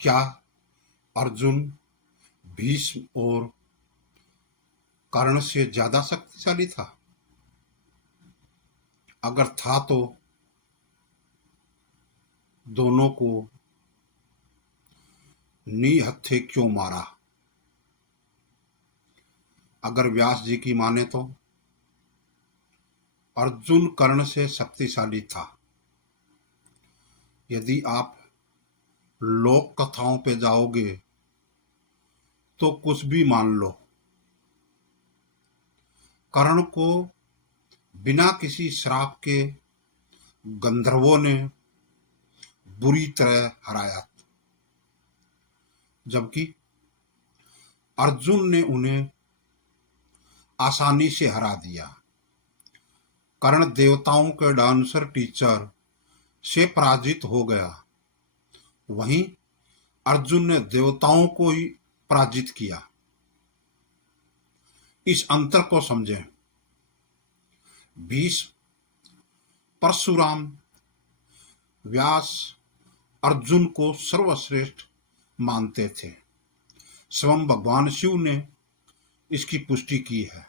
क्या अर्जुन भीष्म और कर्ण से ज्यादा शक्तिशाली था? अगर था तो दोनों को निहत्थे क्यों मारा? अगर व्यास जी की माने तो अर्जुन कर्ण से शक्तिशाली था। यदि आप लोक कथाओं पे जाओगे तो कुछ भी मान लो, कर्ण को बिना किसी श्राप के गंधर्वों ने बुरी तरह हराया, जबकि अर्जुन ने उन्हें आसानी से हरा दिया। कर्ण देवताओं के डांसर टीचर से पराजित हो गया, वहीं अर्जुन ने देवताओं को ही पराजित किया। इस अंतर को समझें। भीष्म, परशुराम, व्यास अर्जुन को सर्वश्रेष्ठ मानते थे। स्वयं भगवान शिव ने इसकी पुष्टि की है।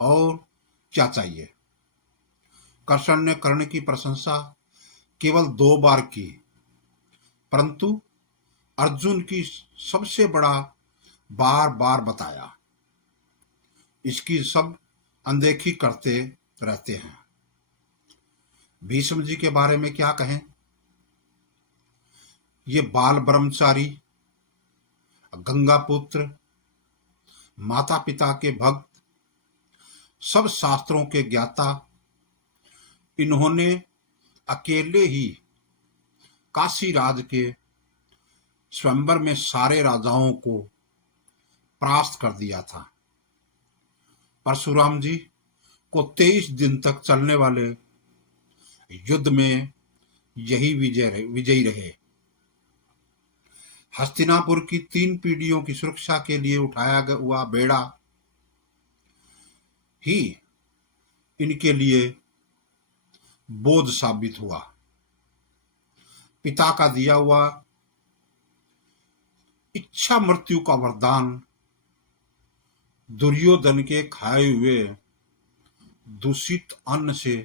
और क्या चाहिए? कृष्ण ने कर्ण की प्रशंसा केवल 2 बार की, परंतु अर्जुन की सबसे बड़ा बार बार बताया। इसकी सब अनदेखी करते रहते हैं। भीष्म जी के बारे में क्या कहें? ये बाल ब्रह्मचारी, गंगा पुत्र, माता पिता के भक्त, सब शास्त्रों के ज्ञाता, इन्होंने अकेले ही काशी राज के स्वयंवर में सारे राजाओं को परास्त कर दिया था। परशुराम जी को 23 दिन तक चलने वाले युद्ध में यही विजयी रहे। हस्तिनापुर की 3 पीढ़ियों की सुरक्षा के लिए उठाया हुआ बेड़ा ही इनके लिए बोझ साबित हुआ। पिता का दिया हुआ इच्छा मृत्यु का वरदान दुर्योधन के खाए हुए दूषित अन्न से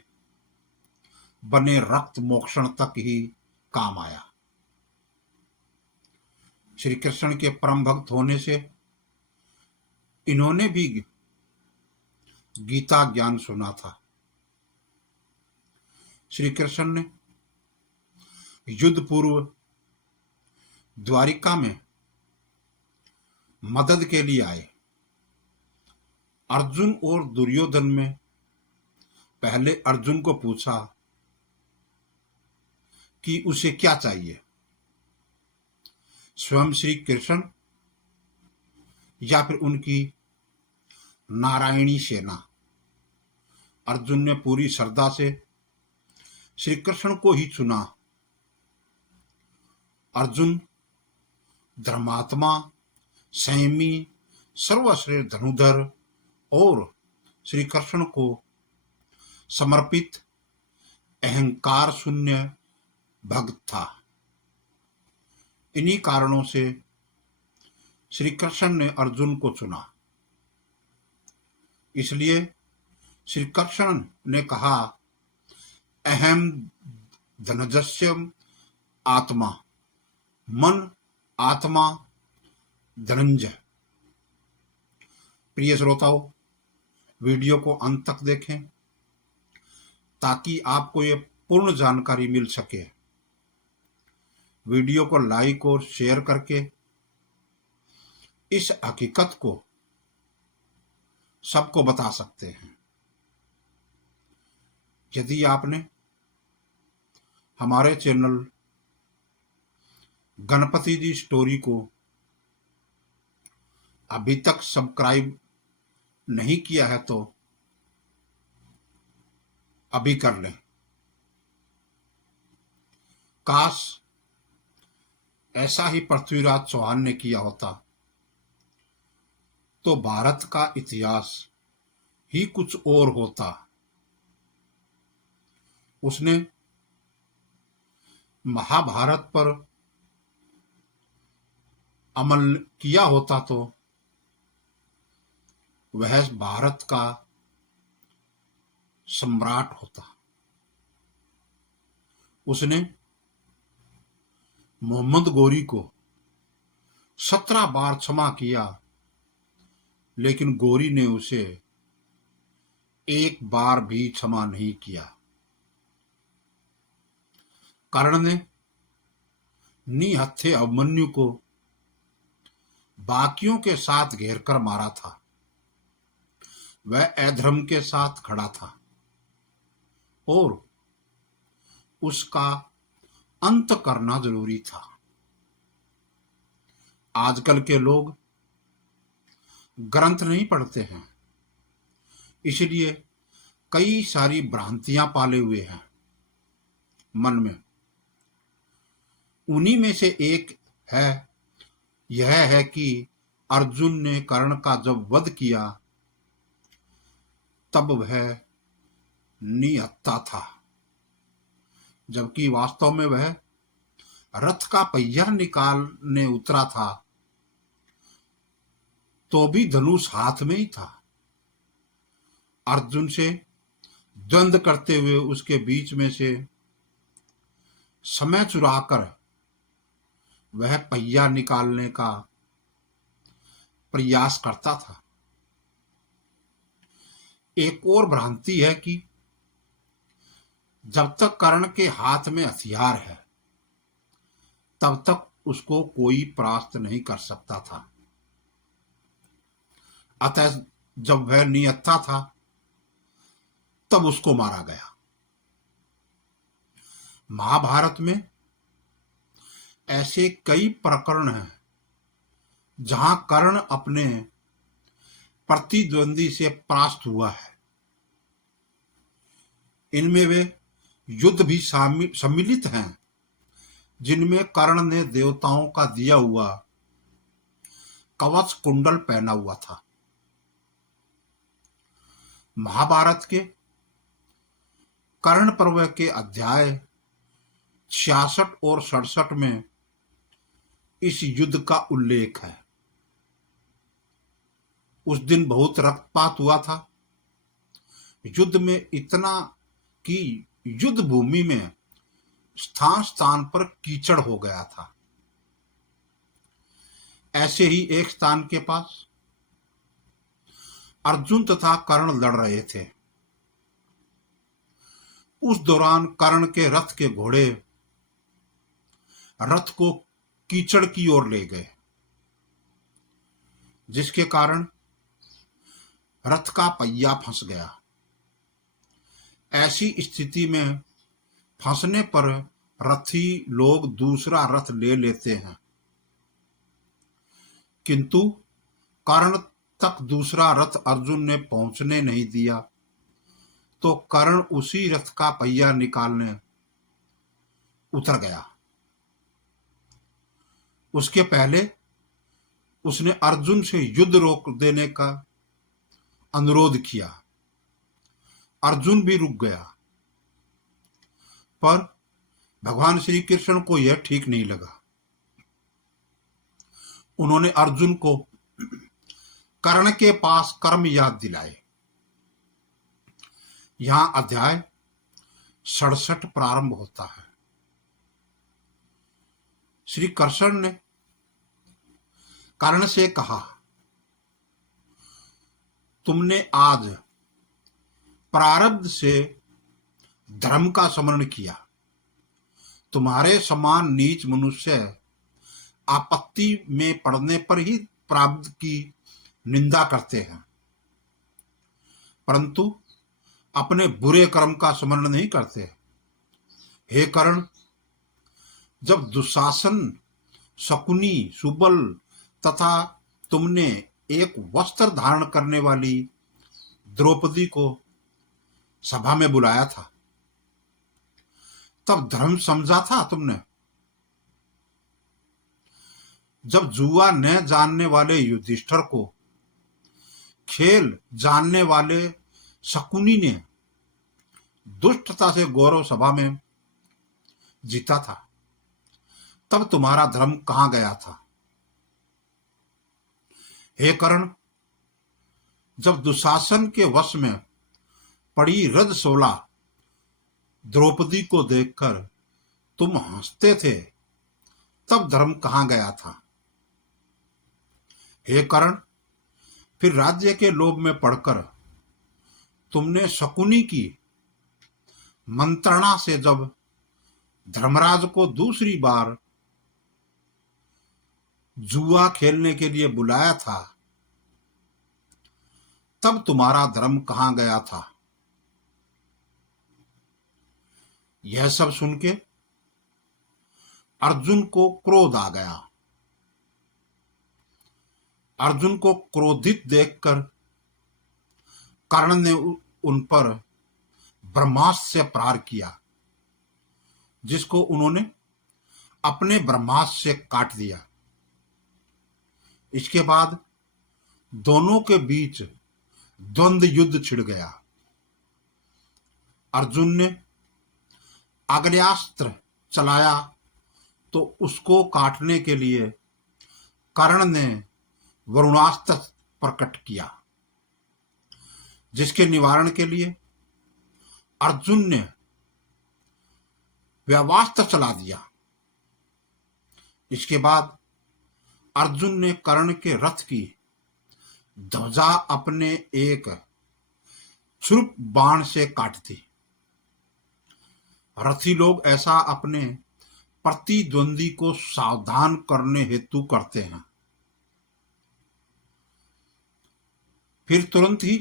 बने रक्त मोक्षण तक ही काम आया। श्री कृष्ण के परम भक्त होने से इन्होंने भी गीता ज्ञान सुना था। श्री कृष्ण ने युद्ध पूर्व द्वारिका में मदद के लिए आए। अर्जुन और दुर्योधन में पहले अर्जुन को पूछा कि उसे क्या चाहिए, स्वयं श्री कृष्ण या फिर उनकी नारायणी सेना। अर्जुन ने पूरी श्रद्धा से श्री कृष्ण को ही चुना। अर्जुन धर्मात्मा, संयमी, सर्वश्रेष्ठ धनुधर और श्री कृष्ण को समर्पित अहंकार शून्य भक्त था। इन्हीं कारणों से श्री कृष्ण ने अर्जुन को चुना। इसलिए श्री कृष्ण ने कहा, अहम धनजस्य आत्मा, मन आत्मा धनंजय। प्रिय श्रोताओं, वीडियो को अंत तक देखें ताकि आपको ये पूर्ण जानकारी मिल सके। वीडियो को लाइक और शेयर करके इस हकीकत को सबको बता सकते हैं। यदि आपने हमारे चैनल गणपति जी स्टोरी को अभी तक सब्सक्राइब नहीं किया है तो अभी कर लें। काश ऐसा ही पृथ्वीराज चौहान ने किया होता तो भारत का इतिहास ही कुछ और होता। उसने महाभारत पर अमल किया होता तो वह भारत का सम्राट होता। उसने मोहम्मद गोरी को 17 बार क्षमा किया, लेकिन गोरी ने उसे एक बार भी क्षमा नहीं किया। कर्ण ने निहत्थे अभिमन्यु को बाकियों के साथ घेरकर मारा था। वह अधर्म के साथ खड़ा था और उसका अंत करना जरूरी था। आजकल के लोग ग्रंथ नहीं पढ़ते हैं, इसलिए कई सारी भ्रांतियां पाले हुए हैं मन में। उन्हीं में से एक है यह है कि अर्जुन ने कर्ण का जब वध किया तब वह निहत्था था, जबकि वास्तव में वह रथ का पहिया निकालने उतरा था तो भी धनुष हाथ में ही था। अर्जुन से द्वंद्व करते हुए उसके बीच में से समय चुराकर वह पहिया निकालने का प्रयास करता था। एक और भ्रांति है कि जब तक कर्ण के हाथ में हथियार है तब तक उसको कोई परास्त नहीं कर सकता था। अतः जब वह निहत्था था तब उसको मारा गया। महाभारत में ऐसे कई प्रकरण हैं जहां कर्ण अपने प्रतिद्वंदी से परास्त हुआ है। इनमें वे युद्ध भी सम्मिलित हैं जिनमें कर्ण ने देवताओं का दिया हुआ कवच कुंडल पहना हुआ था। महाभारत के कर्ण पर्व के अध्याय 66 और 67 में इस युद्ध का उल्लेख है। उस दिन बहुत रक्तपात हुआ था। युद्ध में इतना कि युद्ध भूमि में स्थान स्थान पर कीचड़ हो गया था। ऐसे ही एक स्थान के पास अर्जुन तथा कर्ण लड़ रहे थे। उस दौरान कर्ण के रथ के घोड़े रथ को कीचड़ की ओर ले गए, जिसके कारण रथ का पहिया फंस गया। ऐसी स्थिति में फंसने पर रथी लोग दूसरा रथ ले लेते हैं, किंतु कर्ण तक दूसरा रथ अर्जुन ने पहुंचने नहीं दिया तो कर्ण उसी रथ का पहिया निकालने उतर गया। उसके पहले उसने अर्जुन से युद्ध रोक देने का अनुरोध किया। अर्जुन भी रुक गया, पर भगवान श्री कृष्ण को यह ठीक नहीं लगा। उन्होंने अर्जुन को कर्ण के पास कर्म याद दिलाए। यहां अध्याय 67 प्रारंभ होता है। श्री कृष्ण ने कर्ण से कहा, तुमने आज प्रारब्ध से धर्म का स्मरण किया। तुम्हारे समान नीच मनुष्य आपत्ति में पड़ने पर ही प्रारब्ध की निंदा करते हैं, परंतु अपने बुरे कर्म का स्मरण नहीं करते। हे कर्ण, जब दुशासन, शकुनी, सुबल तथा तुमने एक वस्त्र धारण करने वाली द्रौपदी को सभा में बुलाया था, तब धर्म समझा था तुमने? जब जुआ न जानने वाले युधिष्ठिर को खेल जानने वाले शकुनी ने दुष्टता से गौरव सभा में जीता था, तब तुम्हारा धर्म कहां गया था? हे कर्ण, जब दुशासन के वश में पड़ी रजस्वला द्रौपदी को देखकर तुम हंसते थे, तब धर्म कहां गया था? हे कर्ण, फिर राज्य के लोभ में पड़कर तुमने शकुनी की मंत्रणा से जब धर्मराज को दूसरी बार जुआ खेलने के लिए बुलाया था, तब तुम्हारा धर्म कहां गया था? यह सब सुन के अर्जुन को क्रोध आ गया। अर्जुन को क्रोधित देखकर कर्ण ने उन पर ब्रह्मास्त्र से प्रहार किया, जिसको उन्होंने अपने ब्रह्मास्त्र से काट दिया। इसके बाद दोनों के बीच द्वंद्व युद्ध छिड़ गया। अर्जुन ने आग्नेयास्त्र चलाया तो उसको काटने के लिए कर्ण ने वरुणास्त्र प्रकट किया, जिसके निवारण के लिए अर्जुन ने व्यवास्त्र चला दिया। इसके बाद अर्जुन ने कर्ण के रथ की ध्वजा अपने एक छुर्प बाण से काट दी। रथी लोग ऐसा अपने प्रतिद्वंदी को सावधान करने हेतु करते हैं। फिर तुरंत ही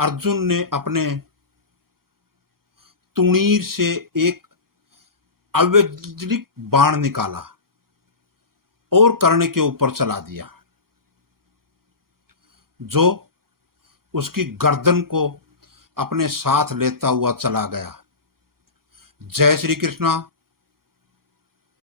अर्जुन ने अपने तुणीर से एक अवज्ञिक बाण निकाला और कर्ण के ऊपर चला दिया, जो उसकी गर्दन को अपने साथ लेता हुआ चला गया। जय श्री कृष्णा।